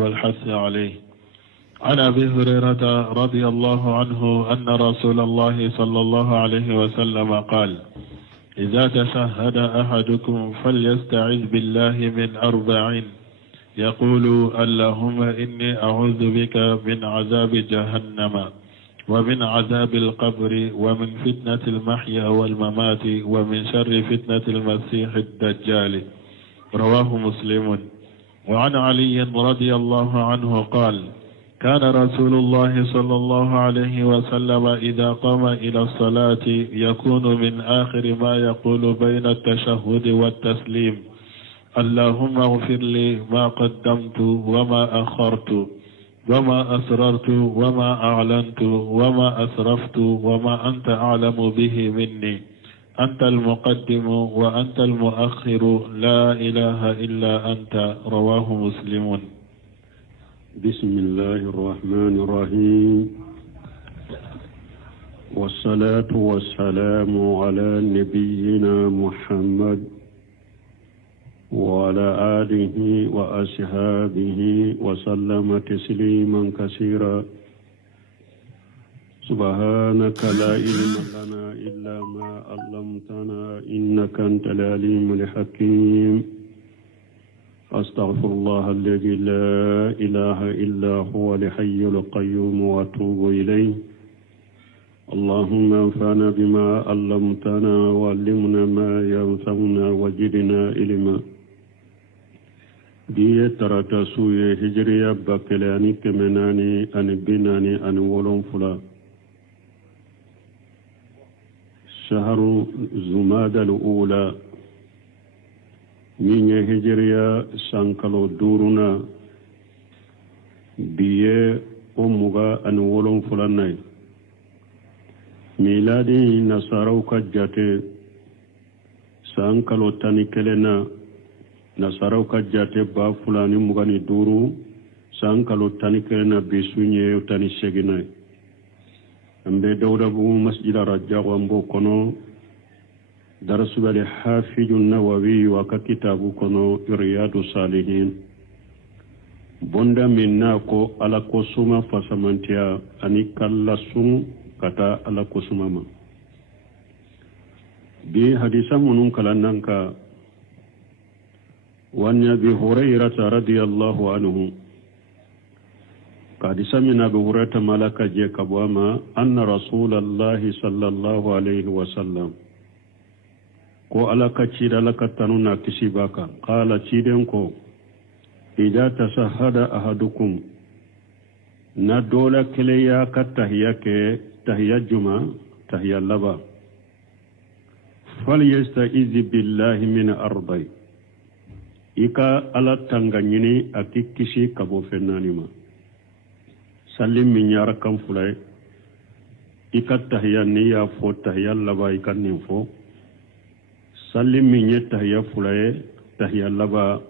والحث عليه. عن أبي هريرة رضي الله عنه أن رسول الله صلى الله عليه وسلم قال: إذا تشهد أحدكم فليستعذ بالله من 4: يقول: اللهم إني أعوذ بك من عذاب جهنم ومن عذاب القبر ومن فتنة المحيا والممات ومن شر فتنة المسيح الدجال. رواه مسلم. وعن علي رضي الله عنه قال: كان رسول الله صلى الله عليه وسلم إذا قام إلى الصلاة يكون من آخر ما يقول بين التشهد والتسليم: اللهم اغفر لي ما قدمت وما أخرت وما أسررت وما أعلنت وما أسرفت وما أنت أعلم به مني، أنت المقدم وأنت المؤخر، لا إله إلا أنت. رواه مسلم. بسم الله الرحمن الرحيم، والصلاة والسلام على نبينا محمد وعلى آله وأصحابه وسلم تسليما كثيرا. سبحانك لا علم لنا إلا ما علمتنا إنك أنت العليم الحكيم. أستغفر الله الذي لا إله إلا هو الحي القيوم وأتوب إليه. اللهم انفعنا بما علمتنا وعلمنا ما ينفعنا وزدنا علما. دي ترى سوية هجرية بكلاني كمناني أن بناني أن ولون فلا شهر زماد الأولى من هجرية سانكالو دورنا بيه أمغا أن ولون فلا ناي ميلادي نصارو كجاتي سانكالو تاني كلنا nasaraw ka jate ba fulani mugani duru sankalo tani kelena bisunye tani segina ambe dawda bu masjid ar-rajab ambo kono darasu bal hafiz an-nawawi wa ka kitabu kono riyadu salihin bonda minna ko ala ko suma fasamantia ani kallasun kata ala ko suma ma bi hadisa munun kalananka وعن أبي هريرة رضي الله عنه قد سمعنا أبي هريرة ملك جيك أبواما أن رسول الله صلى الله عليه وسلم كو ألك تشيد لك تنونا كسيباك قال تشيدنكو إذا تشهد أحدكم ندول كليا كتهيك تهيا جمع تهيا اللبا فليستعذ بالله من أرضي ika ala tanganyini akikisi kabo fenanima salim minyara kam fulay ika tahiyya niya fo tahiyya laba ika ninfo salim minye tahiyya fulay tahiyya laba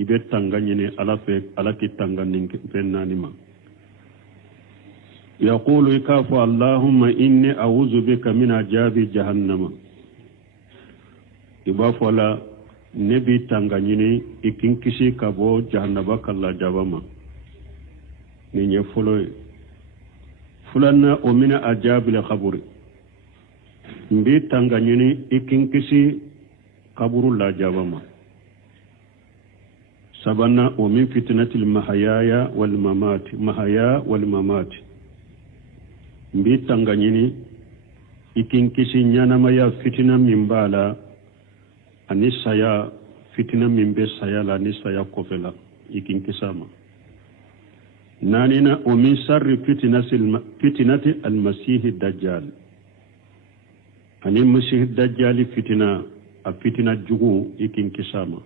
ibe tanganyini ala fe ala ki tanganin fenanima yaqulu ikafu allahumma inni a'udhu bika min ajabi jahannama ibafu ala nebi tanganyini ikin kisi kabo jahannaba kalla jabama ni nye fulanna o mina ajabil khaburi mbi tanganyini ikin kisi kaburu la jabama sabana o min fitnatil mahaya wal mamati mbi tanganyini ikin kisi nyanama ya fitina mimbala ani saya fitina mimbe saya la ni saya kofela ikin kisama nanina o min sarri fitnati al-masih ad-dajjal ani masih ad-dajjal fitina a fitina jugu ikin kisama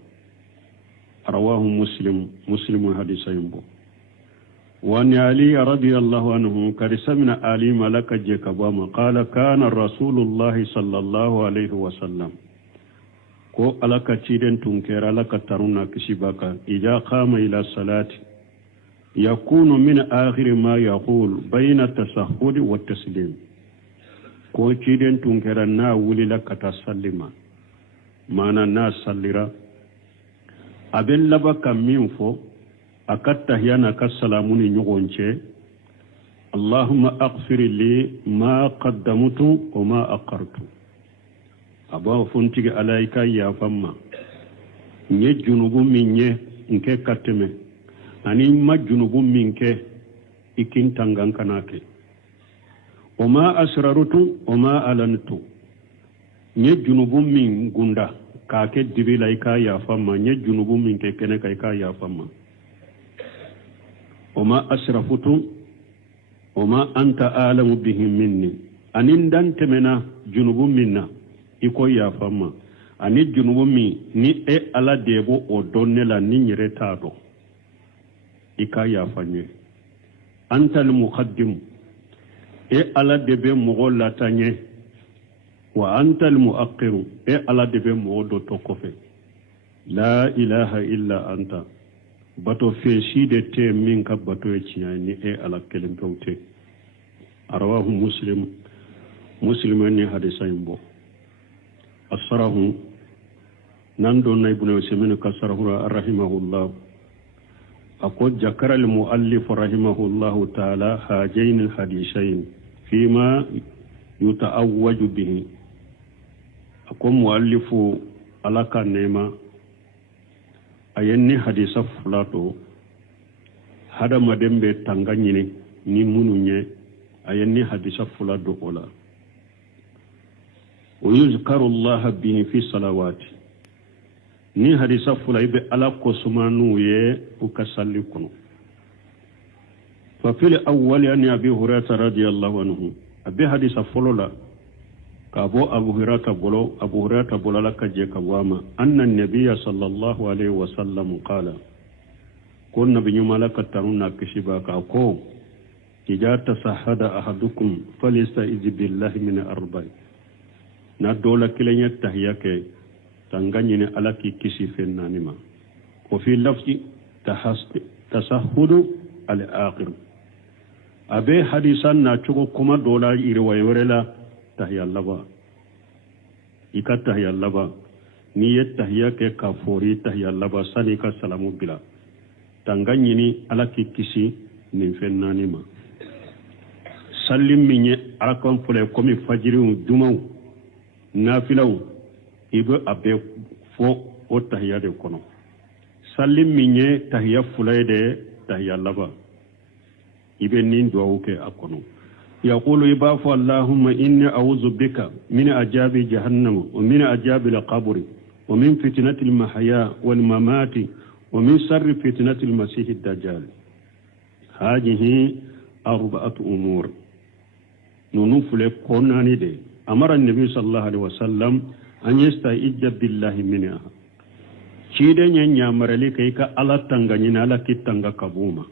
rawahu muslim hadisayimbo وعن علي رضي الله عنه كرسمنا علي ملك جكبام قال كان رسول الله صلى الله عليه وسلم ko alaka ciden tunkera alaka taruna kisibaka ija qama ila salati yakunu min akhir ma yaqul bayna tasahhud wa taslim ko ciden tunkera na wulila kata sallima mana na sallira abin laba kam min fo akattahiyana kassalamuni ñogonce allahumma aghfir li ma qaddamtu wa ma aqartu aba fontigi alayka yafamma ñe junubu min ñe nke katteme ani ma junubu min ke ikin tangankanake wa ma asrarutu wa ma alantu ñe junubu min gunda kake dibila ika yafamma ñe junubu min ke kene ka ika yafamma wa ma asrafutu wa ma anta alamu bihim minni anin dan temena junubu minna iko yafamma ani junubu min ni ala debo o donne la ni nyere tado ika yafanye antal muqaddim ala debe mogo latanye wa antal muaqqiru ala debe mogo do tokofe la ilaha illa anta bato feshi de te min ka bato e ciyani ala kelen pewte arawahu muslim ni hadisa imbo asarahu nando naybuna semenu kasarahu rahimahullah أقول ذكر المؤلف رحمه الله تعالى هاجين الحديثين فيما يتأوج به أقول مؤلف على كنما أيني حديث فلاتو هذا مدام بتانغانيني نمونوني أيني حديث فلاتو أولا ويذكر الله به في صلوات ni hadisa fula ibe ala kosumanu ye ukasalli kuno fa fil awwal an abi hurairah radiyallahu anhu abi hadisa folola ka bo abu hurairah bolo la kaje ka wama anna nabiyya sallallahu alaihi wasallam qala kun nabiyyu malaka taruna kishiba ka ko idza tasahhada ahadukum falyasta'iz billahi min arba'i na dola kilenya tahiyake tanganyine alaki kisi fennanima wa fi lafzi tasahhudu al-akhir abe hadisan na chugo kuma dola ire waywerela tahyallaba ika tahyallaba ni tahyake kafori tahyallaba sani ka salamu bila tanganyini alaki kisi min fennanima sallim minye arakon fule komi fajiru jumaw nafilaw ibe abe fo o tahiyya de kono sallim minye tahiyya fulayde tahiyya laba ibe nin duwawu ke akono yaqulu ibafu allahumma inni a'udhu bika min ajabi jahannam wa min ajabi al-qabr wa min fitnati al-mahya wal mamati wa min sharri fitnati al-masih ad-dajjal hadhihi arba'atu umur nunu fule konani de amara an-nabi sallallahu alaihi wasallam an yasta'idda billahi minha cide nya marali kai ka ala tangani na ala kitanga kabuma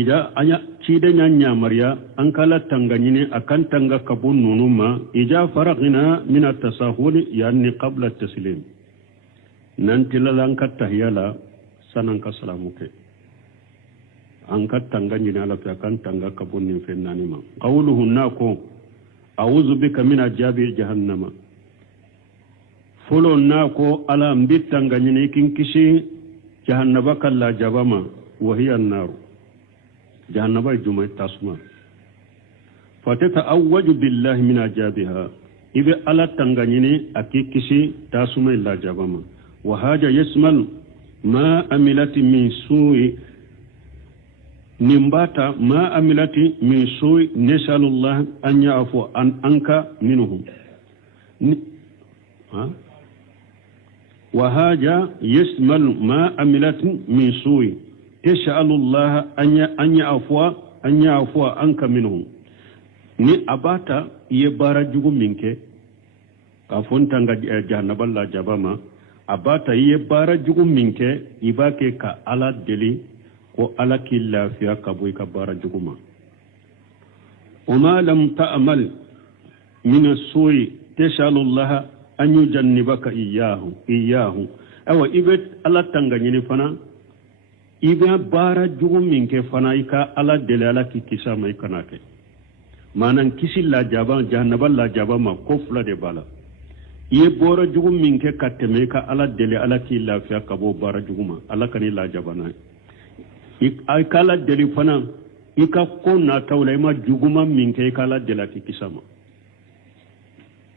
ida anya cide nya mariya an kala tangani ne akan tanga kabun nunuma ija faragina min at-tasahhul yani qabla at-taslim nan tilalan ka tahiyala sanan ka salamuke an ka tangani na ala kan tanga kabun nin fennanima qawluhu nako a'udhu bika min ajabi jahannama folo na ko ala mbitanga nyini kin kishi jahannaba kalla jabama wa hiya an-nar jahannaba jumay tasma fatata awwaju billahi min ajabiha ibe ala tanga nyini akikishi tasuma illa jabama wa haja yasmal ma amilati min su'i nimbata ma amilati min su'i nasallallahu an ya'fu an anka minhu وهذا يشمل ما عملت من سوء تسأل الله أن يعفو عنك منه ni abata ye bara jugu minke ka fontanga jahannaba la jabama abata ye bara jugu minke ibake ka ala deli ko ala killa fiya ka boy ka bara juguma wama lam ta'mal min as-su'i tashalu Allah an yujannibaka iyyahu awa ibet ala tanganyini fana ibe bara jugu minke fana ika ala deli ala ki kisa mai kanake manan kisi la jaba jahannaba la jaba ma kofla de bala ye bora jugu minke kateme ka ala deli ala ki lafiya ka bo bara juguma ala kani la jaba na ay kala deli fana ika ko na tawla ima juguma min ke kala delati kisama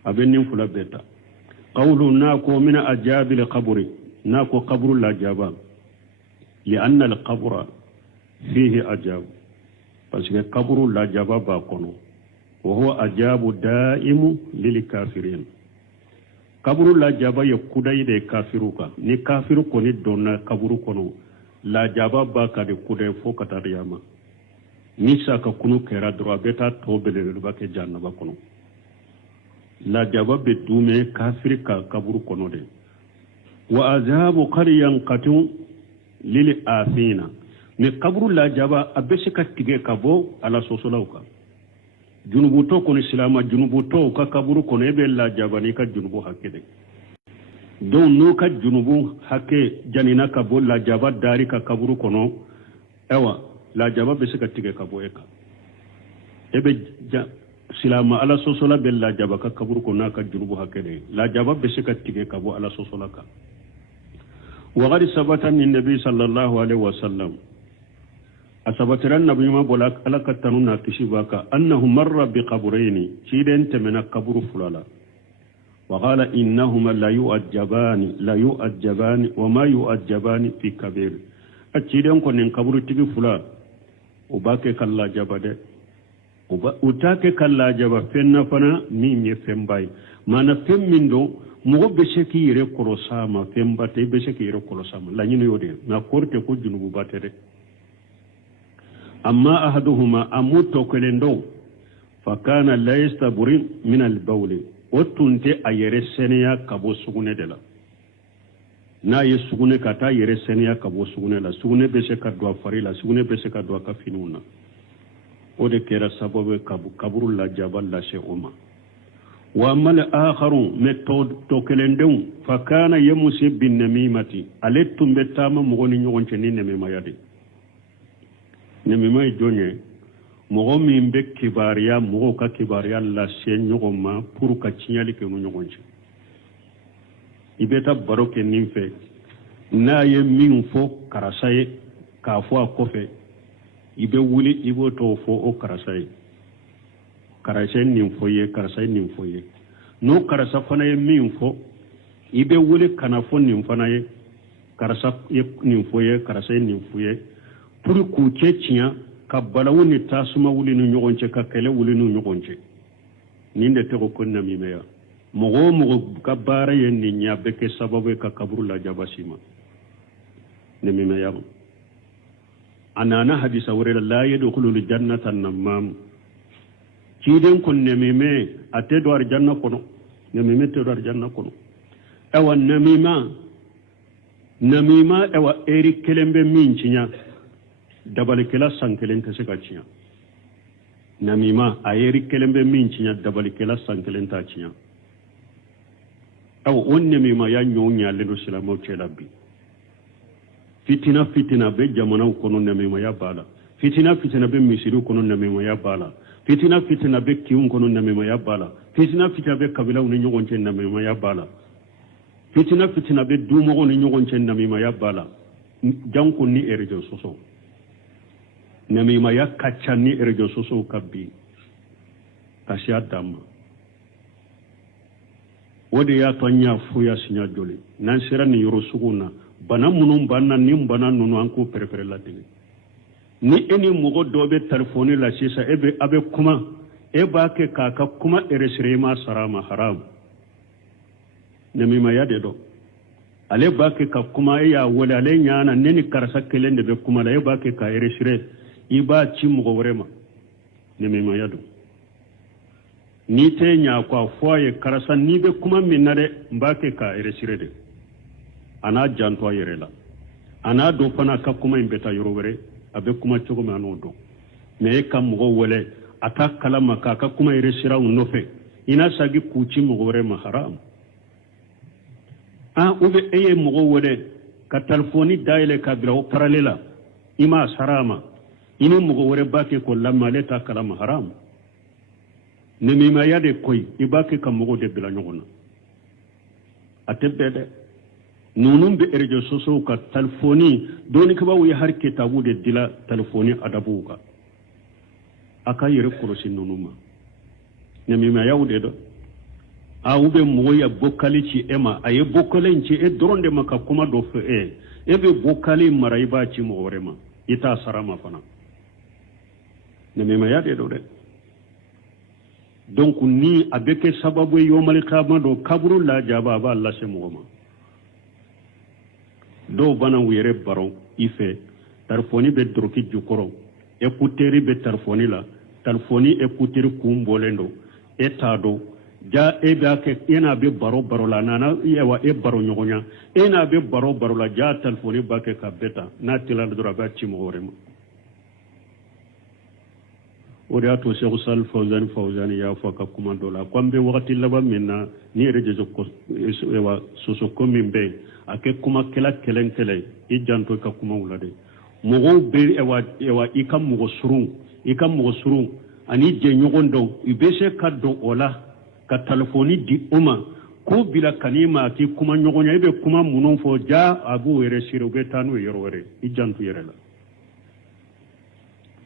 abenin fula beta qawlu na ko min ajabil qabri na ko qabru la jaba li anna al qabra fihi ajab parce que qabru la jaba ba kono wa huwa ajabu daimu lil kafirin qabru la jaba yakudai de kafiruka ni kafiru ko ni donna qabru kono la jaba ba ka de kudai fo kata riyama ni saka kunu kera dro beta to bele ba ke jannaba kono la jaba be dume kafir ka kaburu kono de wa azabu qaryan qatu lil athina ni kaburu la jaba abeshe ka tige kabo ala sosolauka junubu to kono islama junubu to ka kaburu kono ebe la jaba ni ka junubu hakede don no ka junubu hakke janina kabo la jaba dari ka kaburu kono ewa la jaba be se ka tige kabo eka ebe silama ala sosola be la jaba ka kaburu ko naka junubu hakede la jaba be se ka tige kabo ala sosola ka wa gadi sabata min nabi sallallahu alaihi wasallam asabatiran nabi ma bola ala ka tanuna kishibaka annahu marra bi qabrayn shiden temena kaburu fulala wa qala innahuma la yu'ajjabani wa ma yu'ajjabani fi kabir aciden ko nin kaburu tigi fula o bake kala jaba de utake kala jaba fenna fana min ye fembay mana femmindo mo be sheki yire korosama femba te be sheki yire korosama la nyino yode na korte ko junubu batere amma ahaduhuma amuto kelendo fakana la yastaburi min al-bawl otunte ayere seniya kabo sugune de la na ye sugune kata yere seniya kabo sugune la sugune be sheka do farila sugune be sheka do ka finuna ode kera sababu kaburu la jabal la sheuma wa amal akharu to kelendeu fakana yamusi bin namimati alettum betama mo goni nyogonce ni nemema yade nemema jonye mo mi be kibariya mo ka kibariya la she nyogoma pour ka cinyali ke no nyogonce ibeta baroke nimfe na ye min fo karasaye ka fo akofe ibe wuli ibo to fo o karasay nim foye karasay nim foye no karasa fana ye min fo ibe wuli kana fo nim fana ye karasa ye nim foye karasay nim foye pour ku ceciya ka balawuni tasuma wuli no nyogonce ka kele wuli no nyogonce ninde te ko konna mi meya mogo ka bara ye ni nya beke sababu ka kaburu la jabasima ne mi meya anana hadisa wurela la yadkhulul jannata an-namam ciden kon nememe ate do ar janna kono nememe te do ar janna kono ewa namima ewa eri kelembe min cinya dabal kela sankelen ta sika cinya namima a eri kelembe min cinya dabal kela sankelen ta cinya ewa on namima ya nyonya le do silamo celabbi fitina be jamana kono namima ya bala fitina be misiru kono namima ya bala fitina be kiun kono namima ya bala fitina be kabila uni nyogonce namima ya bala fitina be dumo uni nyogonce namima ya bala janko ni erejo soso namima ya kacha ni erejo soso kabbi kasya dama wode ya tonya fuya sinya jole nan sera ni yoro suguna bana munum banna nim bana nunu anko prepare la tini ni eni mogo dobe telefoni la sisa ebe abe kuma eba ke kaka kuma eresrema sarama haram nemi ma yade do ale ba ke ka kuma ya wala ale nyana neni karasa kelende be kuma la eba ke ka eresre iba ci mogo worema nemi ma yado ni te nya kwa foye karasa ni be kuma minare mbake ka eresre de ana janto yerela ana do fana ka kuma imbeta yorowere abe kuma chogo me anodo me kam mo wole ata kala maka ka kuma iresira unofe ina sagi kuchi mo gore ma haram ube eye mo wole ka telefoni daile ka bira o paralela ima sarama ini mo gore bake ko lamma leta kala ma haram ne mi ma yade koy ibake kam mo de bila nyogona atebede nunun be radio soso ka telefoni doni ka bawu ya har kitabu de dila telefoni adabu ka aka yere korosi nunuma ne mi ma yawde do a ube moya bokali ci ema aye bokalen ci e doronde maka kuma do fe e be bokali maraiba ci mo worema ita sarama fana ne mi ma yade do de donc ni abeke sababu yomal qiyamah do kabru la jaba ba Allah se mo ma do bana were baro ife tarfoni be droki jukoro écouteri be tarfoni la tarfoni écouteri kumbolendo etado ja ebe ke ena be baro la nana yewa e baro nyogonya ena be baro la ja tarfoni ba ke kabeta na tilal dura ba ci mo worema ora to Cheikh Sal Fawzan ya faka kuma dola kwambe wakati laba minna ni rejezo ko ewa soso komimbe ake kuma kelen i janto ka kuma wulade mogo be ewa ikam mogo surun ani je nyogon do ibese kaddo ola ka telefoni di uma ko bila kanima ki kuma nyogonya ibe kuma munon fo ja abu were siro be tanu yoro were i janto yere la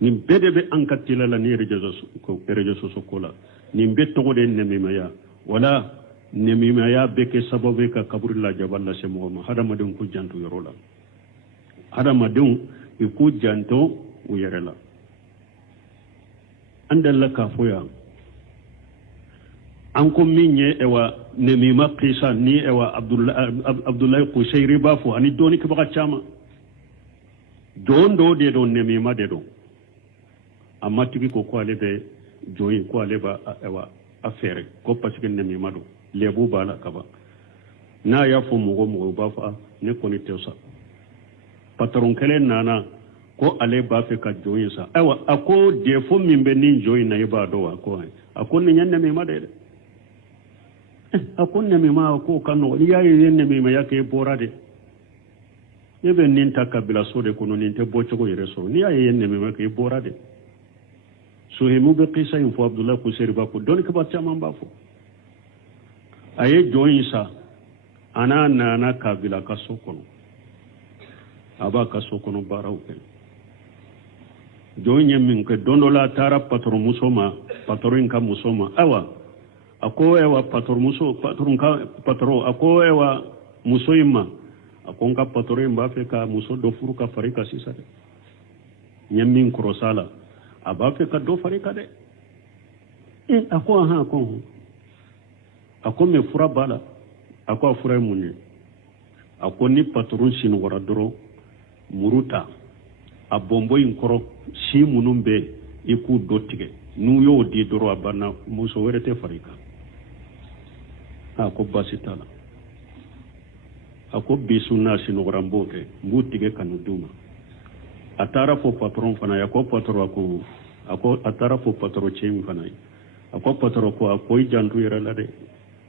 nim bedebe ankatila la ni rejezo sokola nim be togo de nemimaya wala nemimaya beke sababu ka kaburi la jaballa se mo ma hada madun ku jantu yorola hada madun ku janto u yerela andalla ka foya an ko minye ewa nemima qisa ni ewa abdullah qushayri bafo ani doni ke baka chama do de do nemima de do amma tigi ko ale be joyi ko ale ba ewa affaire ko parce que ne mi mado lebu bala kaba na ya fo mugo ba fa ne ko ni tewsa patron kele nana ko ale ba fe ka joyi sa ewa ako de fo min be ni joyi na iba do ako ni nyanne mi made ako ne mi ma ko kanu ya ne mi ma yake borade yebe nin takabila so de kono nin te bocho ko yere so ni ya ne mi ma ke borade so hemu be qisa info Abdullah Kuseri bako don ka batta man bafo aye joyin sa ana nana kabila ka sokono aba ka sokono baraw ke joyin min ke dondola tara patron musoma patron ka musoma awa ako ewa patron ako ewa musoima ako ka patron ba fe ka muso do furu ka farika sisa de nyammin krosala abafe ka do farika de ako me fura bala ako fura munye ako ni patron sin wara doro muruta abombo inkoro si munumbe iku dotige nu yo di doro abana muso werete farika ako basitala ako bisuna sin wara mboke mbutige kanu duma atara fo patron fana ya ko patron ako atara fo patron chemi fana ako patron ko ako jantu yera la de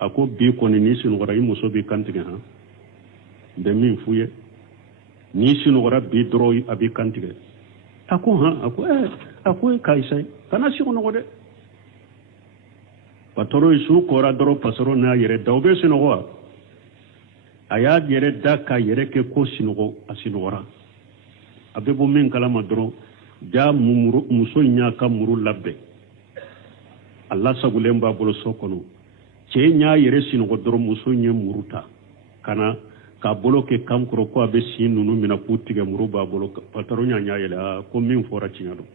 ako bi ko ni sinu wara muso bi kantige ha de min fuye ni sinu wara bi dro abi kantige ako ha ako kaisai kana si ono gode patron su ko ra dro pasoro na yere dawbe sinu wa aya yere daka yere ke ko sinu go asinu wara abebo men kala madro ja muso nya ka muru labbe Allah sagulen ba bolo sokono ce nya yere sinu go dro muso nya muruta kana ka bolo ke kam kro ko abe sinu no mina putige muru ba bolo pataro nya yela ko min fora cinyado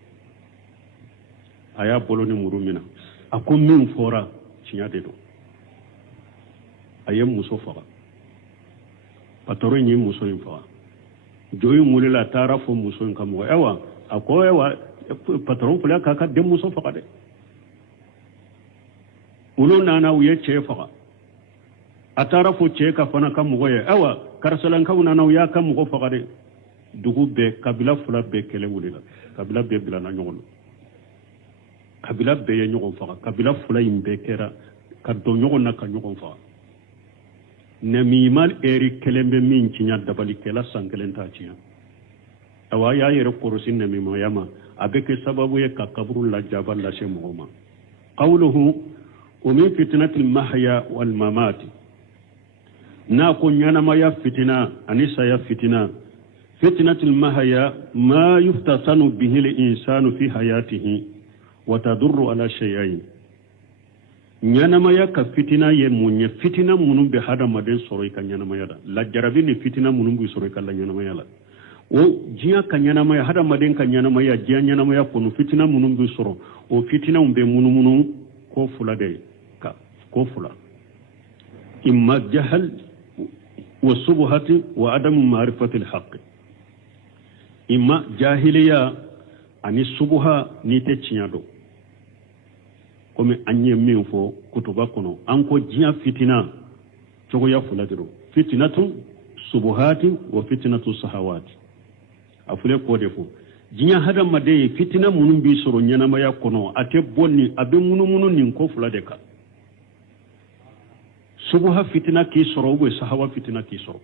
aya bolo ni muru mina ako min fora cinyade do ayem muso fara pataro nyi muso yin fara joyi mulila tara fo muso in kamo ewa ako ewa patron pula kaka dem muso fakade ulo nana uye che faka atara fo che ka fana kamo ye ewa karsalan ka nana uya kamo fakade dugu be kabila fula be kele wulila kabila be bila na nyogolo kabila be ye nyogon faka kabila fula imbe kera ka do nyogon na ka nyogon faka nemimal eri kelembe min cinya dabali kela sankelen ta cinya awa ya yere korosin nemima yama abeke sababu ye ka kabru la jabal la shemoma qawluhu wa min fitnatil mahya wal mamati na ko ñanamaya fitina ani saya fitina fitnatul mahaya ma yuftasanu bihi al-insanu fi hayatihi wa tadurru ala shay'ain ñanamaya ka fitina ye munye fitina munum be hadamaden soro ka ñanamaya da la jarabi ni fitina munum bu soro ka la ñanamaya la o jiya ka ñanamaya hadamaden ka ñanamaya jiya ñanamaya kono fitina munum bu soro o fitina umbe munumunu ko fula de ka ko fula imma jahal wa subhati wa adamu ma'rifati al-haqq imma jahiliya ani subha ni te cinyado comme anye min fo kutuba kono anko jiya fitina cogo ya fuladiro fitnatu subhati wa fitnatu sahawati afule ko defo jiya hada made fitina munun bi soro nyanama ya kono ate bonni abe munumunu nin ko fulade ka subha fitina ki soro we sahawa fitina ki soro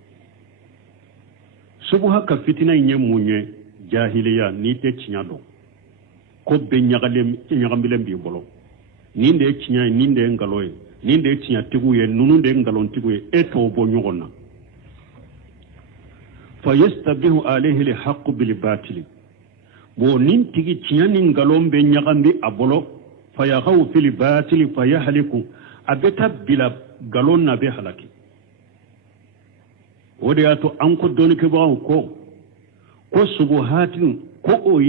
subha ka fitina nye munye jahiliya ni te cinyado ko be nyagalem bi bolo ninde cinya ninde ngaloye ninde cinya tiguye nununde ngalon tiguye eto bo nyogonna fa yastabihu alayhi alhaq bil batil bo nin tigi cinya nin ngalon be nyagambi abolo fa yaghaw fil batil fa yahliku abeta bila galon na be halaki wode ato an ko doni ke bawo ko subuhatin ko o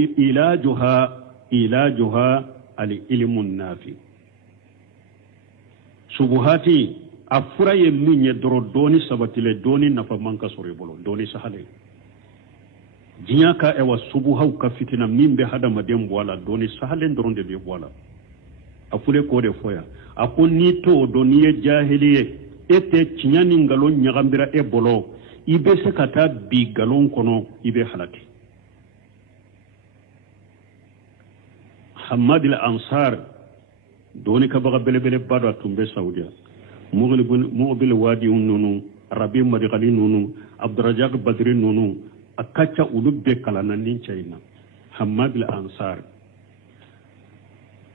ilajuha al ilmun nafi subuhati afuraye minye doro doni sabatile doni nafa manka sore bolo doni sahale jinya ka ewa subuhaw ka fitina mimbe hada madem wala doni sahale doronde be wala afule ko de foya akon ni to doni jahiliye ete cinyani ngalo nyagambira e bolo ibe se kata bi galon kono ibe halaki Hamad al-Ansar doni ka baga bele bado tumbe Saudiya mu'bil wadi nunu rabi madigali nunu abdurajak badri nunu akacha ulubbe kalana nin chayna Hamad al-Ansar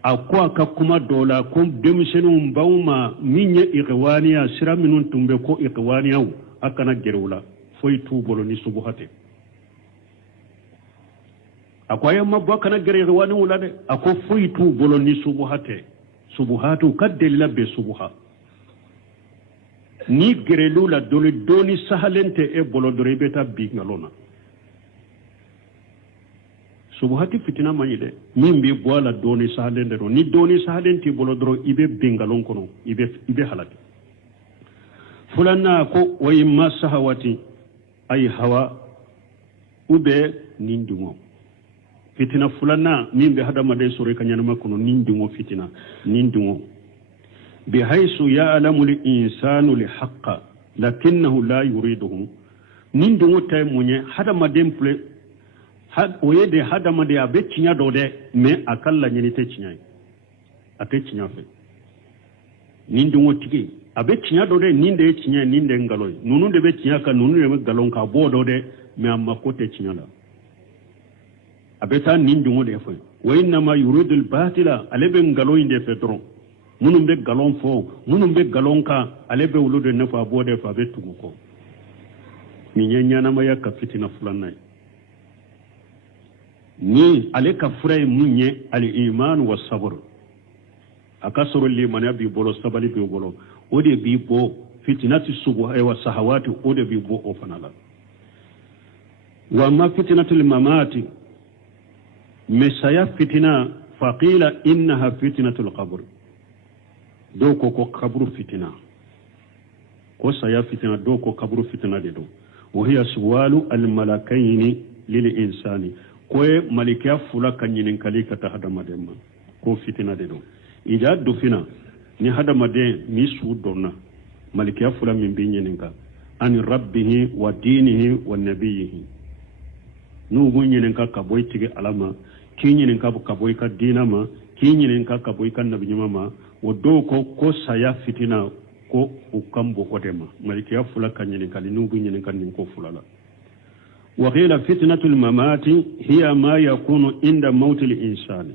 akwa ka kuma dola ko demsenu bawma minye iqwaniya sira minun tumbe ko iqwaniya akana gerula foi tubolo ni subuhate akwaya mabwa kana gere wani wulade ako foi tubolo ni subuhatu kadella be subuha ni gerelula doni sahalente e bolo dore beta bi ngalona subuhati fitina mayide min bi boala doni sahalende ro ni doni sahalenti bolo doro ibe bengalon kono ibe halati fulanna ko way masahawati ay hawa ube nindungo fitina fulanna min be hada made sore kanyana makono nindungo fitina nindungo bi haythu ya'lamu al-insanu li-haqqa lakinnahu la yuriduhu nindungo tay munye hada madem ple oyede hada made abe cinya dode me akalla nyini te cinya ate cinya fe nindungo tigi abe cinya dode ninde cinya ninde ngaloy nunu de be cinya ka nunu de galon ka bodo de me amma kote cinya la abe ta nindungo de fe wa inna ma yuridu al-batila alebe ngaloy de fe dron munum be galon fo munum be galon ka alebe wulude ne fa bode fa be tugu ko ni nyanya na ma yakka fitina fulanay ni ale ka furay munye al-iman wa sabr akasoro liman ya bi bolo sabali bi bolo ode bi bo fitnati subuha wa sahawati ode bi bo ofanala wa ma fitnatul mamati mesaya fitina faqila innaha fitnatul qabr do ko kabru fitina ko saya fitina do ko kabru fitina de do wa hiya suwalu al malakaini lil insani ko malikiya fula kanyinin kalika ta hadama demma ko fitina de do ida do fina ni hadama de ni su donna malikiya fula min bi nyininka an rabbihi wa dinihi wa nabiyhi nu go nyininka ka boy tige alama ki nyininka ka boy ka dinama ki nyininka ka boy kan nabi nyama wo do ko saya fitina ko ukambo odema malikiya fula kanyinin kali nu go nyininka nin ko fulala وقيل فتنة الممات هي ما يكون عند موت الإنسان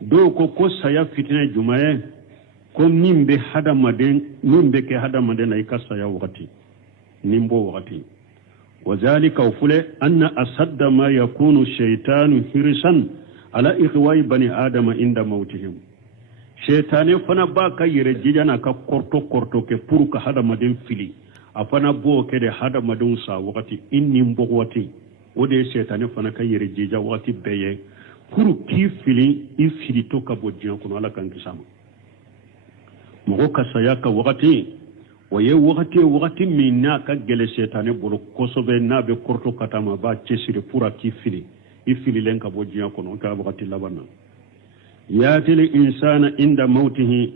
دو كو سيا فتنة جمعة كو نيمبي هذا مدين نيمبي كي هذا مدين أي كسيا وقتي nimbo wakati وذلك وفله أن أصد ما يكون الشيطان حرصا على إغواء بني آدم عند موتهم شيطان فنا باكا يرجيجانا كورتو كورتو كبروك هذا مدين فيلي أفنا بو كده هذا مدين سا وقتي إني مبوغوتي ودي شيطان فنا كا يرجيجا وقتي بيه puru ki fili i fili to ka bo diyan kono ala kan kisama mogo ka saya ka wakati waye wakati min na ka gele setane bolo kosobe na be korto katama ba cesire pura ki fili i fili len ka bo diyan kono ka wakati labana yatil insana inda mautihi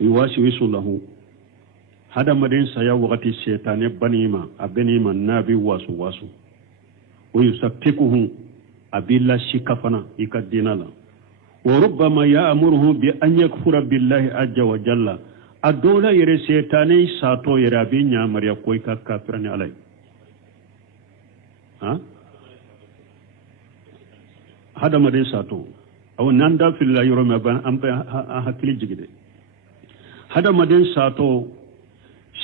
yuwaswisu lahu hada madin saya wakati setane banima abenima nabi wasu wa yusaktikuhu abilla shikafana ikadina la wa rubbama ya'muruhu bi an yakfura billahi azza wa jalla adola yere setane sato yere abi nyamar ya koy ka kafirani alai ha hada madin sato aw nanda fillahi yurma ban am hakili jigide hada madin sato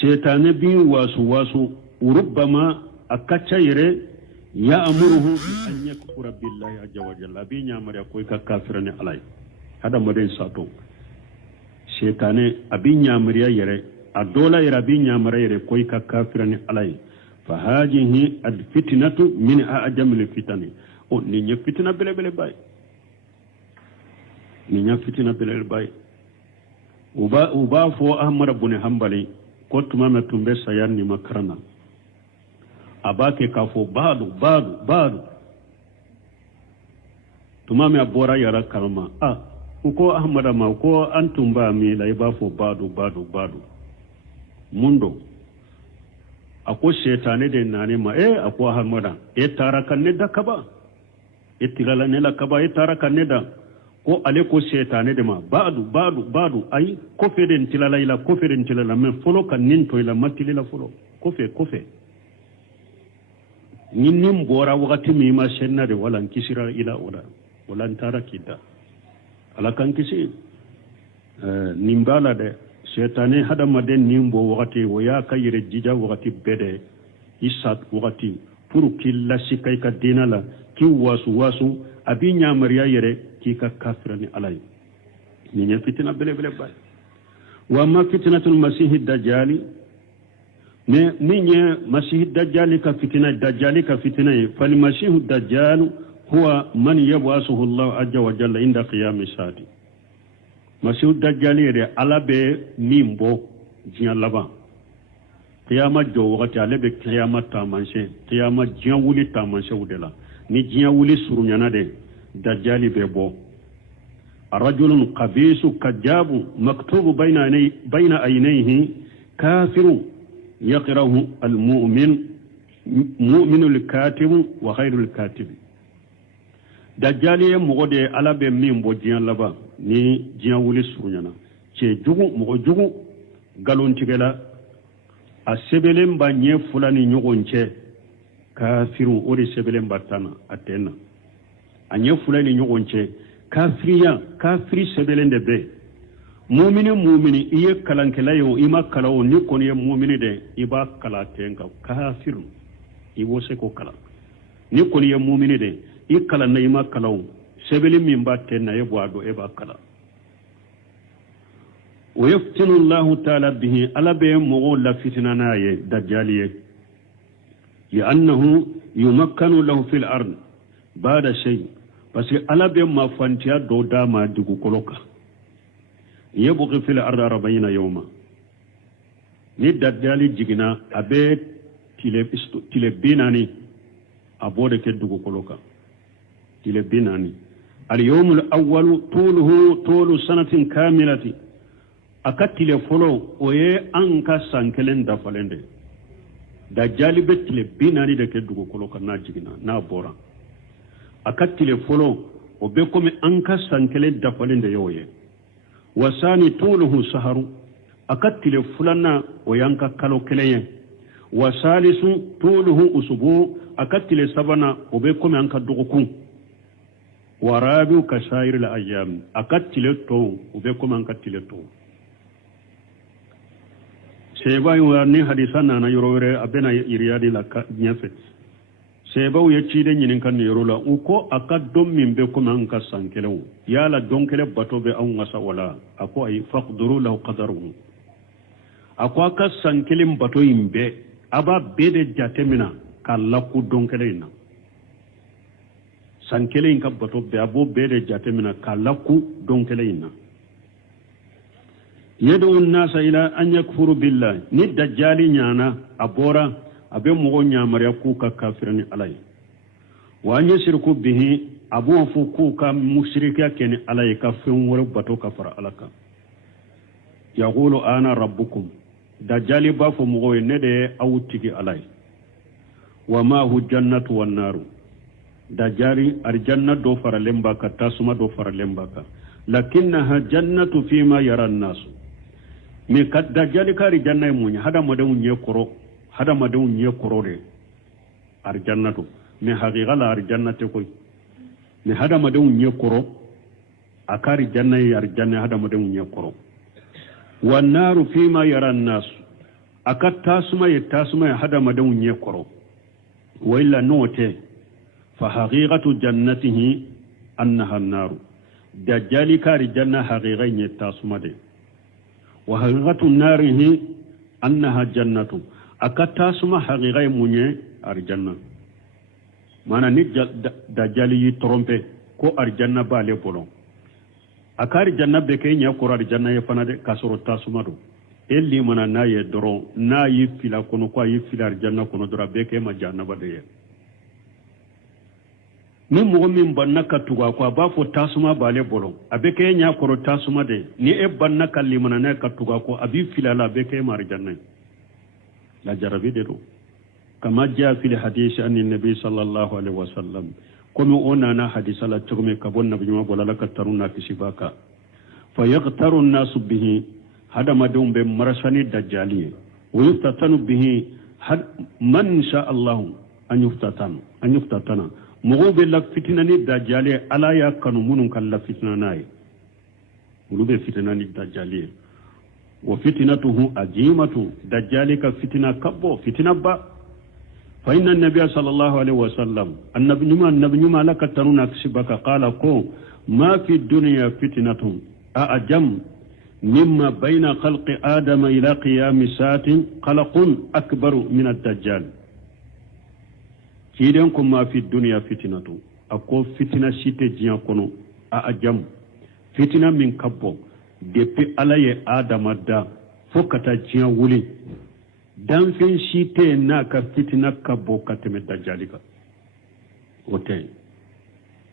setane bi wasu rubbama akacha yere يأمره بأن يكفر بالله عز وجل بين يامر يكوي كافرن علي هذا مدين ساتو شيطان أبين يامر يري الدولة يرى بين يامر يري كوي كافرن علي فهذه الفتنة من أعجم الفتن أو نيني فتنة بلا باي نيني فتنة بلا باي وبا فو أحمد بن حنبلي كنت ما متنبه سياني مكرنا abake kafo badu tumame abora yara kalma uko ahmada ma ko antumba mi lay bafo badu mundo ako shetane de nane ma ako ahmada tarakan ne da kaba tilala ne la kaba tarakan ne da ko ale ko shetane de ma badu ay ko feden tilala ila ko feden tilala men folo kan nin to ila matilila folo kofe nin bora wakati mi ma senna de wala kisira ila wala ntara kita ala kan kisi nimbala de setane hada maden nimbo wakati waya kayire jija wakati bede isat wakati puru killa sikai ka dinala ki wasu abinya mariya yere ki ka kafirani alai ni nya fitina bele bay wa ma fitnatul masih dajjali من مسيح الدجال كفتنة فالمسيح الدجال هو من يبعثه الله عز وجل عند قيام الساعة مسيح الدجال يرى على بي ميمبو جيان لبا قيامة جو وقت على بي قيامة تامانشي قيامة جيان ولي تامانشي ودلا ni جيان ولي سرونيانا دي دجال بيبو رجل قبيس كجاب مكتوب بين عينيه كافر يقرأه المؤمن الكاتب وغير الكاتب دجالي مغودي على بمين بوجيان لبا ني جيان ولي سرونيانا تي جوغو غالون تيغلا اسبلم با ني فلاني نيغونچه كافر اوري سبلم باتانا اتنا اني فلاني نيغونچه كافري سبلن دبي mumini iye kalankela yo ima kalawo ni kon ye mumini de iba kala tenga kafir iwo se ko kala ni kon ye mumini de i kala na ima kalawo sebeli min ba tenna ye boado e ba kala wa yaftinu Allah ta'ala bihi ala be mo la fitna na ye dajjaliye ya annahu yumakkanu lahu fil ard ba'da shay parce que ala be ma fantiya do dama digu koloka يبغي في الأرض 40 يوما ندجالي جيغنا أبي تلبيناني أبودة كدوكو كولوكا تلبيناني اليوم الأول طول سنة كاملة أكتل فلو ويه أنكا سانكلين دفلين دجالي بتلبيناني دا كدوكو كولوكا نا جيغنا نا بورا أكتل فلو وبيكم أنكا سانكلين دفلين يويه wasani tuluhu saharu akatile fulana oyanka kalo keleye wasalisu tuluhu usubu akatile sabana obe kome anka duguku warabi kashair la ayyam akatile to obe kome anka tile to seba warni hadisa nana yorore abena iriyadi la nyafe seba ye cide nyinin kan yorola uko aka dom min be kuma an ka sankelew yala donkele bato be an ngasa wala ako ay faqduru lahu qadaruhu ako aka sankelim bato imbe aba bede jatemina kala ku donkele ina sankele in ka bato be abo bede jatemina kala ku donkele ina yad'u an-nasa ila an yakfuru billahi ni dajjali nyana abora abe mogo nyamariya ku ka kafirani alay wa an yashriku bihi abu fu ku ka mushrika ken alay ka fen wor bato ka fara alaka yaqulu ana rabbukum dajjali ba fu mogo ne de awtigi alay wa ma hu jannatu wan naru dajjali arjanna do fara lemba ka tasuma do fara lemba ka lakinnaha jannatu fima yara an-nasu me kad dajjali kari janna munya hada madawu nye koro hada madawu nye koro de arjannatu me haqiqa la arjannate koy me hada madawu nye koro akari janna arjanna hada madawu nye koro wan naru fima yara an-nas akatta suma hada madawu nye koro wa illa note fa haqiqatu jannatihi annaha an-naru dajjali kari janna haqiqa nye tasuma de wa haqiqatu narihi annaha jannatu akata suma haqiqa munye arjanna mana ni dajjali yi trompe ko arjanna bale bolon akari janna be kay nya ko arjanna ye fanade kasoro tasuma do elli mana naye doro nayi fila kono ko yi fila arjanna kono dora be kay ma janna bade ni mogo min banna ka tuga ko ba fo tasuma bale bolon abe ke nya ko tasuma de ni e banna kalli mana na ka tuga ko abi filala be ke mar janna la jarabi de do kama jaa fil hadith an nabi sallallahu alaihi wasallam komi ona na hadisa la tugume ka bonna bi ma bolala ka taruna kisibaka fa yaqtaru an-nas bihi hada madum be marasani dajjali wa yuftatanu bihi man sha Allah an yuftatana mogo be la fitina ni dajjali ala ya kanu munun kan la fitina nay mulu be fitina ni dajjali wa fitnatuhu ajimatu dajjali ka fitina kabbo fitina ba fa inna an-nabiy sallallahu alaihi wasallam annabi nyuma la kataruna kisibaka qala ko ma fi dunya fitnatun ajam mimma bayna khalqi adama ila qiyam sa'atin khalaqun akbaru min ad-dajjal kiden ko ma fi dunya fitnatu ako fitina site jiya kono ajam fitina min kabbo depuis alaye adama da fokata jiya wuli dan fen site na ka fitina kabbo kateme dajjalika wote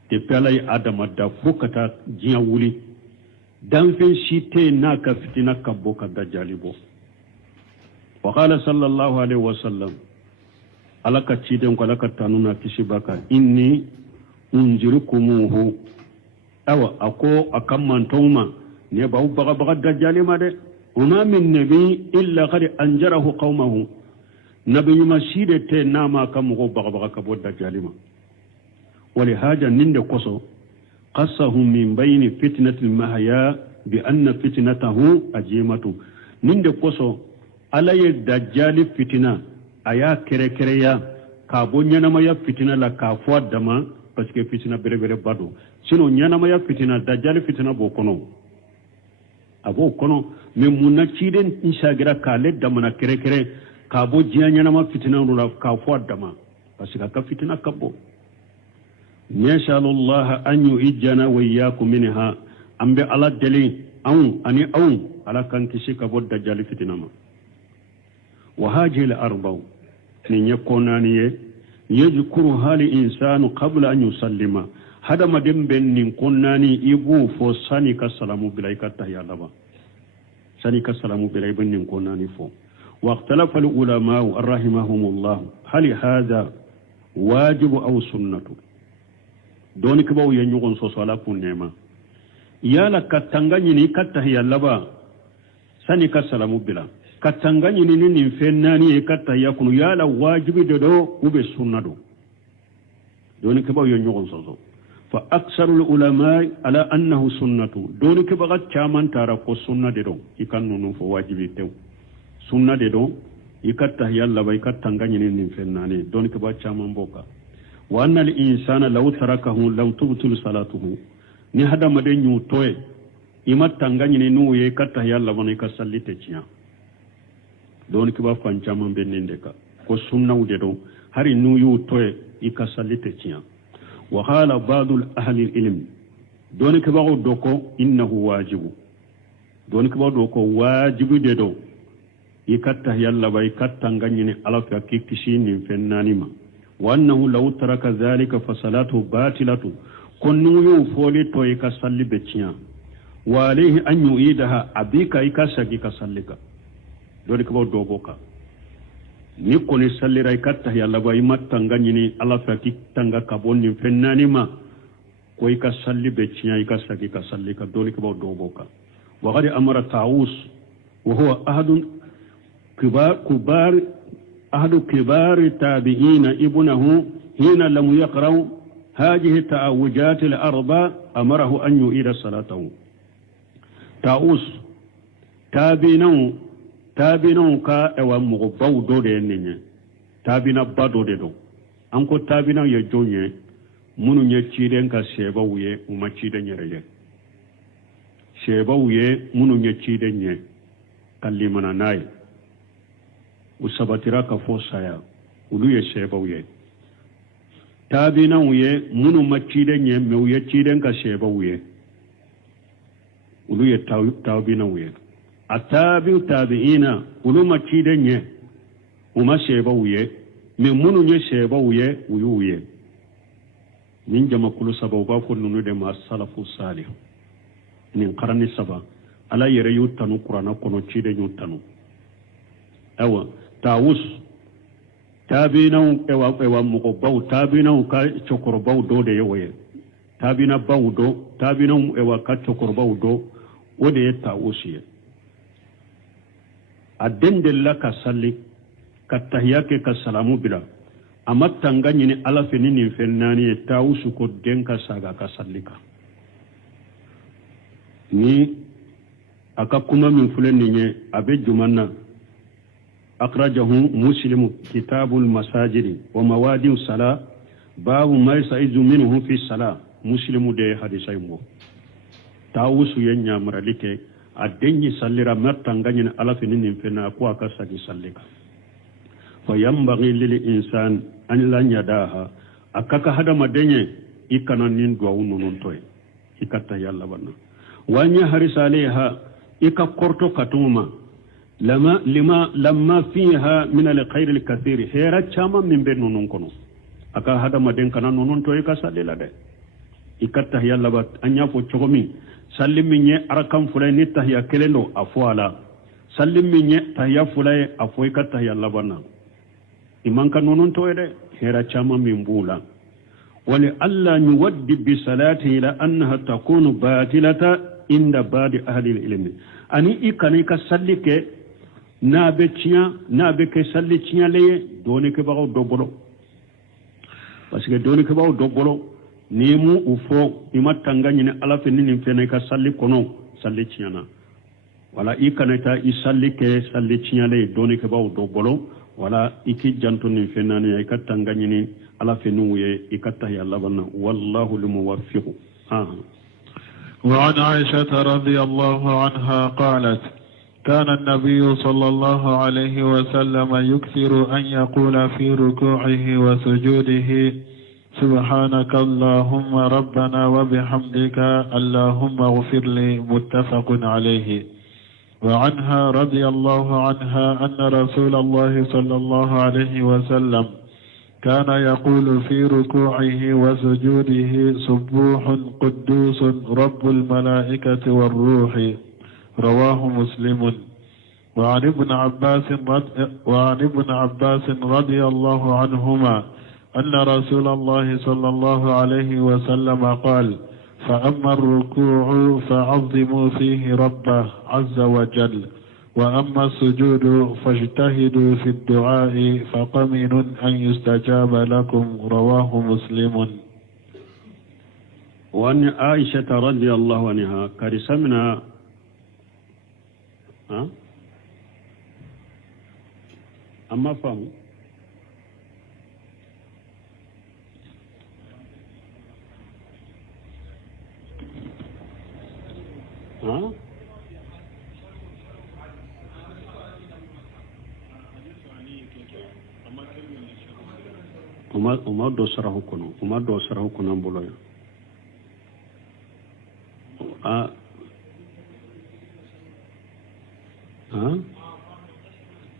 depuis alaye adama da fokata jiya wuli dan fen site na ka fitina kabbo ka dajjalibo wa qala sallallahu alaihi wasallam alaka ciden ko alaka tanuna kisibaka inni unjirukumuhu awa ako akamantoma ne bawu baga dajjali ma de uma min nabi illa qad anjarahu qaumahu nabi masjide te nama kam go baga ka bod dajjali ma wali haja ninde koso qassahum min bayni fitnatil mahya bi anna fitnatahu ajimatu ninde koso alaye dajjali fitina aya kere ya ka bo nyanama ya fitina la ka fo dama parce que fitina bere bado sino nyanama ya fitina dajjal fitina bo kono abo kono me munna ciden inshagira ka le dama na kere ka bo jiya nyanama fitina la ka fo dama parce que ka fitina kabbo yashallallahu an yu'ijjana wa iyyakum minha ambe ala deli ani ala kan kishi ka bo dajjal fitina ma wa hajil arba'u ni yakonaniye yajkuru hali insanu qabla an yusallima hada madem ben nin konnani ibu fo sani ka salamu bilaika tahyalaba sani ka salamu bilay ben nin konnani fo wa ikhtalafa al ulama rahimahumullah hal hadha wajib aw sunnatu doni ko baw yenyugon so sala kunema yala katangani ni tahyalaba sani ka salamu bila katanganyi nini fennani e katta yakunu yala wajibi do ube sunna do doni ke baw yo nyogon soso fa aktsaru ulama ala annahu sunnatu doni ke baga chaman tara ko sunna de do ikannu no fo wajibi tew sunna de don ikatta yalla bai katta ngani nin fennane don ke ba chaman boka wa anna al insana law tarakahu lam tubtul salatuhu ni hada maden yu toye imatta ngani ni nuye katta yalla bani ka sallite ciya don ke ba fan chaman beninde ka ko sunna wude don hari nuyu toye ika sallite ciya wa hala ba'dul ahli ilm don ke ba doko innahu wajibu don ke ba doko wajibu de do ikatta yalla bay katta ngani ala fa kikisi ni fennani ma wa annahu law taraka dhalika fa salatu batilatu konnu yu foli to ika salli beciya wa alayhi an yu'idaha abika ika sagi ka sallika don ke ba dogoka ni koni sallira ikatta yalla bay matta ngani ala fa kittanga kabonni fennani ma ko ika salli beciya ika sagi ka sallika don ke ba dogoka wa qad amara ta'us wa huwa ahadun أهل كبار التابعين ابنه حين لم يقرأ هذه التعوجات الأربع أمره أن يعيد صلاته تاوس تابينو كا اوا مغباو دو دي نيني تابينا بادو دي دو أنكو تابينا يجوني منو نيشيدن كا سيباوية وما شيدن يريه سيباوية منو نيشيدن كالليمنا ناي usabatira ka fo saya ulu ye shebaw ye tabina uye munu macide nye me uye ciden ka shebaw ye ulu ye tabina uye atabi tabiina ulu macide nye uma shebaw ye me munu nye shebaw ye uye nin jama kulu sabaw ba ko nunu de ma salafu salih nin qarani saba ala yere yutanu qur'ana kono cide yutanu awa tawus tabinaw ewa mugo baw tabinaw ka chokor baw do de yoye tabina baw do tabinaw ewa ka chokor baw do wode tawusiye adendella ka salli ka tahiyake ka salamu bila amatta ngani ala fenini fennani tawusu ko denka saga ka sallika ni aka kuma min fulenni nye abe jumanna أخرجه مسلم كتاب المساجد ومواد الصلاة باب ما يسعد منه في الصلاة مسلم ده حديث يمو تاوس ينيا مرلك الدنيا سلرا مرتنغنين على فنين فينا أقوى كساكي سلك فينبغي للإنسان أن لا يداها أكاك هذا مدنيا إكنا نندوا وننطوي إكتا يالا بنا وأن يحرس عليها إكا قرطو كتوما لما فيها من الخير الكثير هيرا چاما من بين نونون كنو اكا هذا مدين كنا نونون تو يكا سالي لا دي ikata yalla bat anya fo chogomi sallimi nye arakam fulay ni tahya keleno afwala sallimi nye tahya fulay afo ikata yalla bana imanka nonon to ede hera chama mimbula wali alla nuwaddi bi salati ila annaha takunu batilata inda badi ahli ilmi ani ikani ka sallike na be ke salli tiya leye doni ke bawo dobolo parce que doni ke bawo dobolo ni mu ufo imatanga nyine ala fe nini fene ka salli kono salli tiya na wala ikane ta isalli ke salli tiya leye doni ke bawo dobolo wala iki janto ni fenani ay katanga nyine ala fe nuye ikata ya labana wallahu limuwaffiq وعن عائشة رضي الله عنها قالت كان النبي صلى الله عليه وسلم يكثر أن يقول في ركوعه وسجوده سبحانك اللهم ربنا وبحمدك اللهم اغفر لي متفق عليه وعنها رضي الله عنها أن رسول الله صلى الله عليه وسلم كان يقول في ركوعه وسجوده سبوح قدوس رب الملائكة والروح رواه مسلم وعن ابن عباس رضي الله عنهما أن رسول الله صلى الله عليه وسلم قال فأما الركوع فعظموا فيه ربه عز وجل وأما السجود فاجتهدوا في الدعاء فقمن أن يستجاب لكم رواه مسلم وأن عائشة رضي الله عنها كرسمنا amma faamu uma do sarahu kono mboloya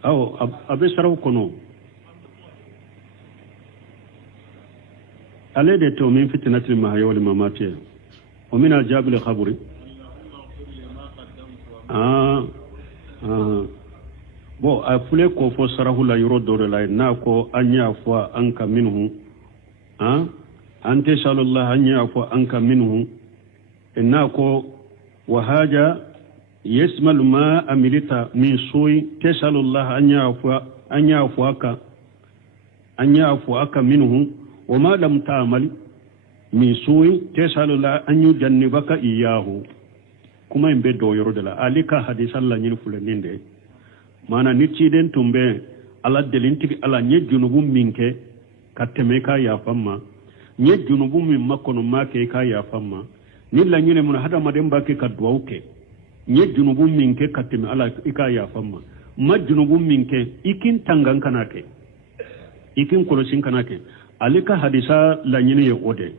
awo abe sarahu kono ale de to min fitnatil mahya wal mamati wa min ajabil khabri bon a fule ko fo sarahu la yoro dore la na ko anya fo anka minhu ante sallallahu anya fo anka minhu na ko wa haja yasmal ma amilita min suyi tasallallahu anya fo aka minhu wa ma lam ta'mal min suyi tasallallahu an yujannibaka iyahu kuma in be do yoro de la alika hadisan la nyil fule ninde mana ni ciden tumbe ala delintigi ala nye junubu minke kateme ka ya famma nye junubu min makono make ka ya famma ni la nyune mun hada maden ba ke ka duauke nye junubu minke kateme ala ka ya famma ma junubu minke ikin tangan kanake ikin kolosin kanake alika hadisa la nyine ye ode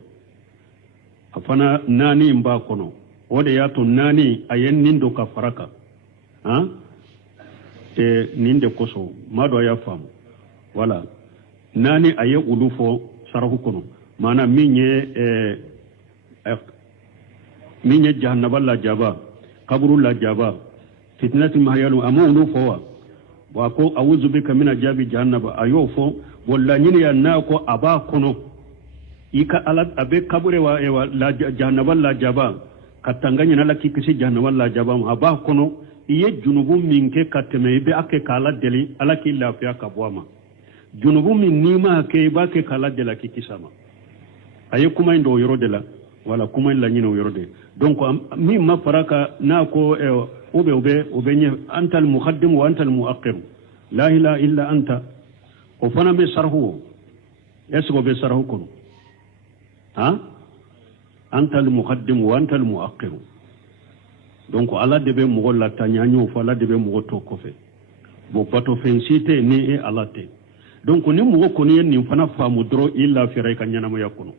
afana nani mba kono ode ya to nani ayen nindo ka faraka ninde koso mado ya fam wala nani aye ulufo sarahu kono mana minye jahannaba la jaba kaburu la jaba fitnati mahyalu ama ulufo wa ko awuzu bika min ajabi jahannaba ayofo walla nyini ya na ko aba kono ika ala abe kabure wa la jahannaba la jaba katanganya na la kikisi jahannaba la jaba aba kono iye junubu minke kateme ibe ake kala deli ala ki lafiya kabwama junubu min nima ke ba ke kala dela ki kisama aye kuma indo yoro dela wala kuma la nyino yoro de donc mi ma faraka na ko obe nye antal muqaddim wa antal muakhir la ilaha illa anta o fana be sarhu esgo be sarhu kono antal muqaddim wa antal muakhir donc ala debe mo la tanyanyo fo ala debe mo to ko fe bo pato fensite ni e alate donc ni mo ko ni en fana famu dro illa fi ray kan nyana mo yakuno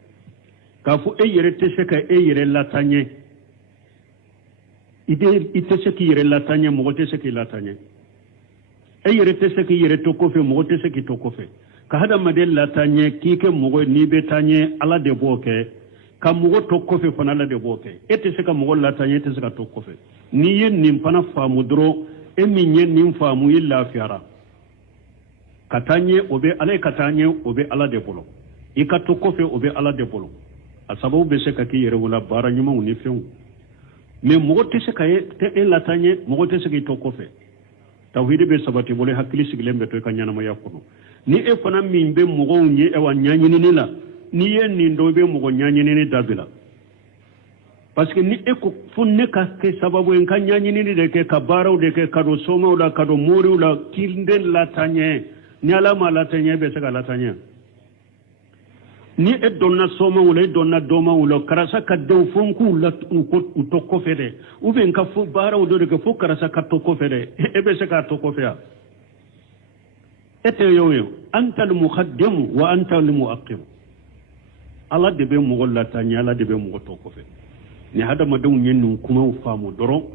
ka fu e yere te se ka e yere la tanye ide ite se ki yere la tanye mo te se ki la tanye e yere te se ki yere to ko fe mo te se ki to ko fe ka hada madel la tanye ki ke mo ni be tanye ala de boke ka mugo to kofe fana la de boke ete se ka mugo la tanye ete se ka to kofe ni yen nim fana famu dro e min yen nim famu illa fiara katanye obe ale katanye obe ala de bolo e ka to kofe obe ala de bolo asabu be se ka ki yere wala bara nyuma uni few me mugo te se ka te e la tanye mugo te se ki to kofe tawhid be sabati bole hakili siglembe to ka nyana ma yakuno ni e fana min be mugo nye e wa nyanyi ni la ni yen ni ndobe mugo nyanyini ni dabila parce que ni eko funne ka ke sababu en kan nyanyini ni de ke kabara de ke kado soma ula kado mori ula kilden la tanye ni ala ma la tanye be saka la tanye ni e donna soma ula donna doma ula karasa ka de fonku la ko to ko fede ou ben ka fo bara o de ke fo karasa ka to ko fede e be saka to ko fea ete yoyo anta al muqaddim wa anta al muakhir ala debe mo la tanya ala debe mo to ko fe ni hada madon yen kuma famu doro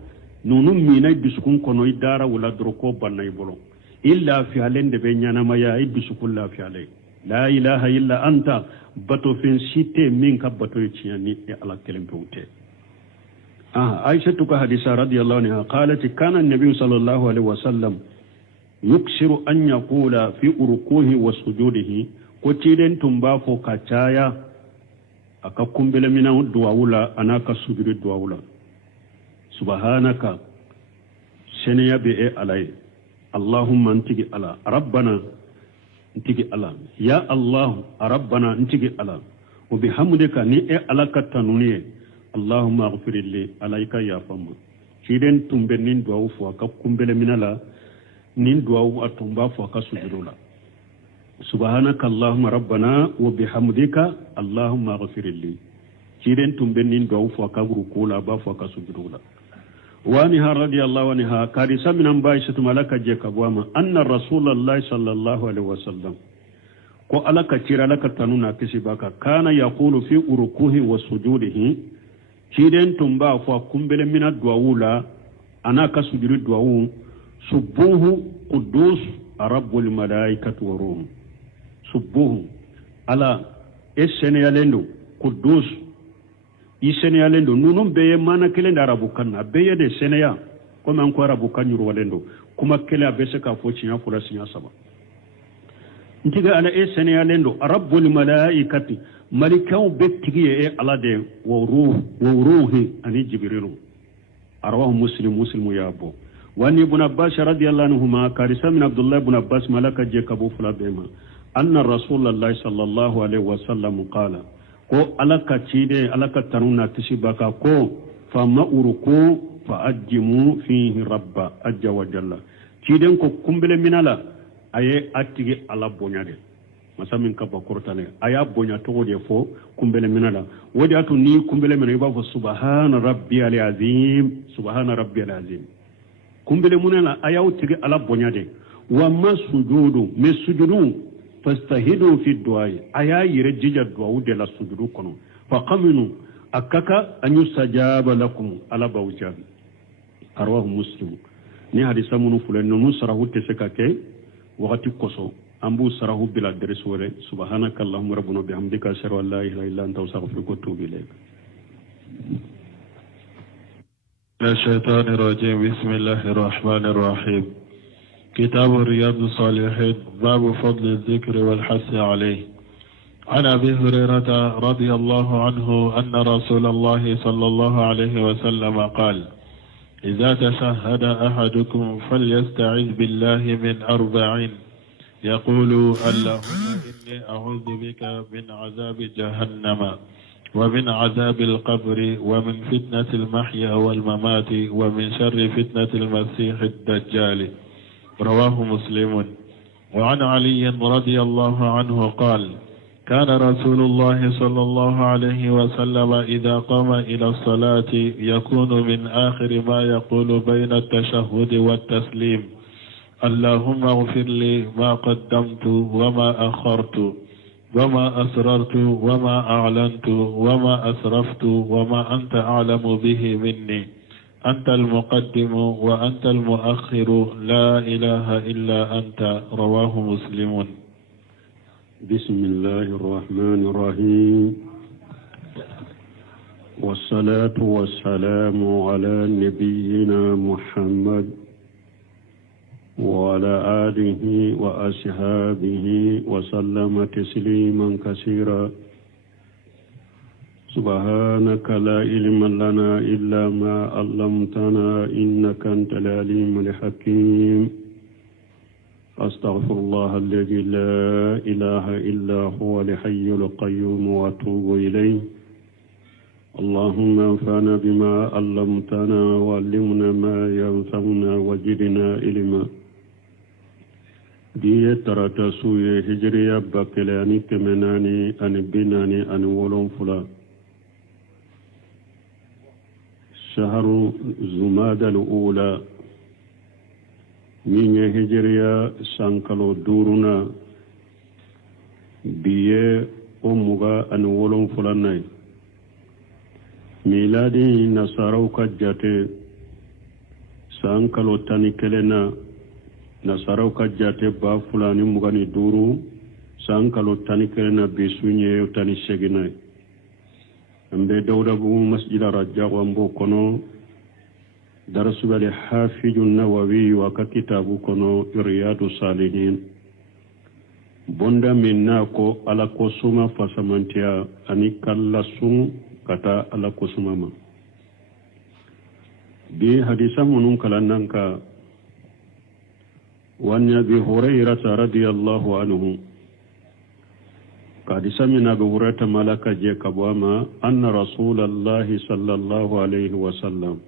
nunu mina bisukun kono idara wala doro ko banay bolo illa fi alen debe nyana maya ibisukun la fi alay la ilaha illa anta bato fen site min ka bato ciani e ala kelem pewte aisha tuka hadisa radiyallahu anha qalat kana an-nabiy sallallahu alaihi wasallam yuksiru an yaqula fi urkuhi wa sujudihi ko tiden tumba fo kacaya aka kumbele mina duwawula anaka sujudu duwawula subhanaka seniya be e alay allahumma antigi ala rabbana antigi ala ya allah rabbana antigi ala wa bihamdika ni e alaka tanuniye allahumma ighfir li alayka ya famma ciden tumbe nin duwawu fo aka kumbele mina la nin duwawu atumba fo ka sujudula subhanaka allahumma rabbana wa bihamdika allahumma ighfirli ciren tumbe nin duwawu fo ka rukula ba fo ka sujudula وعنها رضي الله عنها كارثة من أنبائشة ملكة جيكابواما أن رسول الله صلى الله عليه وسلم ko alaka tira laka tanuna kisibaka kana yaqulu fi urukuhi wa sujudihi kiden tumba fa kumbele mina duawula anaka sujudu duawu subuhu qudus rabbul malaikatu wa ruh subuhu ala esene yalendo qudus isene yalendo nunum beye mana kele ndarabu kanna beye de seneya comme an ko arabu kanyuru walendo kuma kele abese ka fo cinya fula sinya saba ntiga ala esene yalendo rabbul malaikati malikaw bettigiye e ala de wa ruhi ani jibrilu arwahu muslimu yabo wani ibn abbas radiyallahu anhuma karisa min abdullah ibn abbas malaka je kabu fula bema anna rasulullah sallallahu alaihi wasallam qala ko alaka cide alaka taruna tisibaka ko fama uruku fa ajjimu fihi rabba ajja wa jalla ciden ko kumbele minala aye attige ala bonyade masamin ka bakurtane aya bonya to de fo kumbele minala wodi atu ni kumbele minala ba fo subhana rabbiyal azim kumbele minala aya uttige ala bonyade wa masujudu mesujudu fastahidu fi du'ai aya yire jija du'u de la sujudu kono fa qaminu akaka an yusajaba lakum ala bawjabi arwahu muslim ni hadisa munu fulen no sarahu tesekake wakati koso ambu sarahu bila deres wala subhanaka allahumma rabbuna bihamdika ashhadu an la ilaha illa anta astaghfiruka wa atubu ilayk الشيطان الرجيم بسم الله الرحمن الرحيم كتاب رياض الصالحين باب فضل الذكر والحث عليه عن أبي هريرة رضي الله عنه أن رسول الله صلى الله عليه وسلم قال إذا تشهد أحدكم فليستعذ بالله من 4 يقول اللهم إني أعوذ بك من عذاب جهنم ومن عذاب القبر ومن فتنة المحيا والممات ومن شر فتنة المسيح الدجال رواه مسلم. وعن علي رضي الله عنه قال كان رسول الله صلى الله عليه وسلم إذا قام إلى الصلاة يكون من آخر ما يقول بين التشهد والتسليم اللهم اغفر لي ما قدمت وما أخرت وما أسررت وما أعلنت وما أسرفت وما أنت أعلم به مني أنت المقدم وأنت المؤخر لا إله إلا أنت رواه مسلم. بسم الله الرحمن الرحيم والصلاة والسلام على نبينا محمد وعلى آله وأصحابه وسلم تسليما كثيرا سبحانك لا علم لنا إلا ما علمتنا إنك أنت العليم الحكيم أستغفر الله الذي لا إله إلا هو الحي القيوم وأتوب إليه اللهم انفعنا بما علمتنا وعلمنا ما ينفعنا وزدنا علما دي ترى سوية هجرية بكلاني كمناني أن بناني أن ولون فلا شهر زماد الأولى من هجرية سانكالو دورنا بيه أمغا أن ولون فلا ناي ميلادي نصارو كجاتي سانكالو تاني كلنا نصارو كجاتي با فلاني مغاني دورو سانكالو تاني كلنا بيسوني تاني شغناي امبي داودا بو مسجد الرجاء وامبو كونو درس بالي حافظ النووي وكتابو كونو رياض الصالحين بوندا مناكو على كوسوما فاسمانتيا اني كالاسون kata ala kusumama bi hadisa munun kalananka wani abi hurairah radiyallahu anhu hadisa min abi hurairah malaka je kabwama anna rasulullah sallallahu alaihi wasallam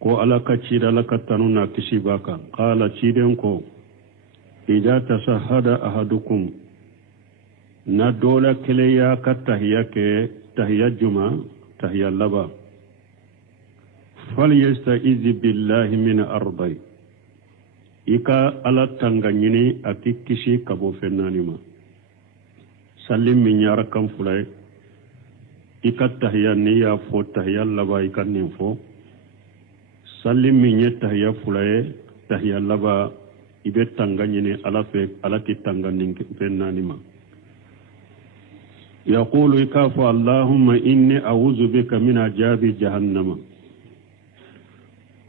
ko ala ka cida ala ka tanu na kisi baka qala ciden ko idza tasahhada ahadukum na dola kele ya ka tahiyya juma tahiyya laba falyasta'iz billahi min arba'i ika ala tanga ñini ati kisi kabo fennanima sallim min ñara kam fulay ika tahiya ni ya fo tahiya laba ika nin fo sallim min ñe tahiya fulay tahiya laba ibe tanga ñini ala fe ala ti tanga nin fennanima yaqulu ika fo allahumma inni a'udhu bika min ajabi jahannama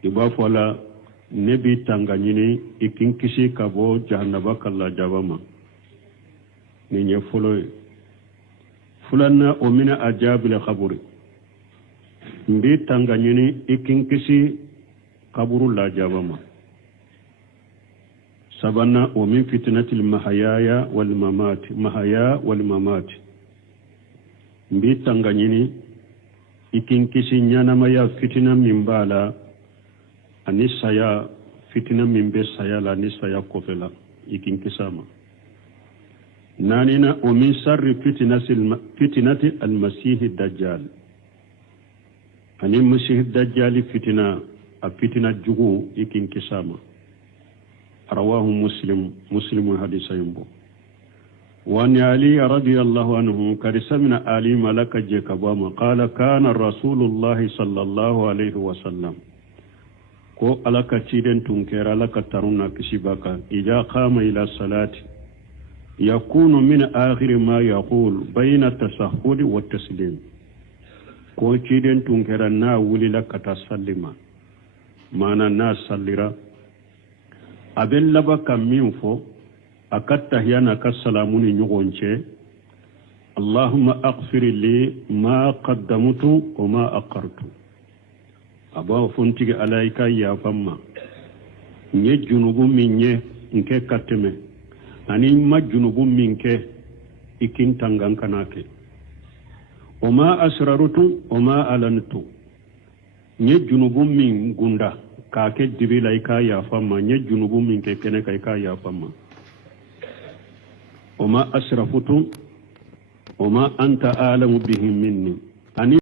iba fo la nebi tanga ñini ikin kisi kabo jahannaba kalla jabama ni ñe foloye fulanna o mina ajabile khaburi mbi tanga ñini ikin kisi kaburu la jabama sabanna o min fitnatil mahaya wal mamati mbi tanga ñini ikin kisi ñanamaya fitina min bala ani saya fitina min be saya la ni saya kofela ikin kisama nanina o min sarri fitinati almasihi dajjal ani masihi dajjal fitina a fitina jugu ikin kisama rawahu muslim hadisa yimbo وعن علي رضي الله عنه كرسمنا علي ملك جكبام قال كان رسول الله صلى الله عليه وسلم ko alaka ciden tunkera alaka taruna kisibaka ida qama ila salati yakunu min akhir ma yaqul bayna tasahhud wa taslim ko ciden tunkera na wulila kata sallima mana na sallira abel labaka min fo akatta yana kasalamuni nyugonche allahumma aghfir li ma qaddamtu wa ma aqartu aba fontige alaika ya famma nye junubu minye nke kateme ani ma junubu minke ikin tangan kanake oma asrarutu oma alantu nye junubu min gunda kake dibila ika ya famma nye junubu minke kene ka ya famma oma asrafutu oma anta alamu bihim minni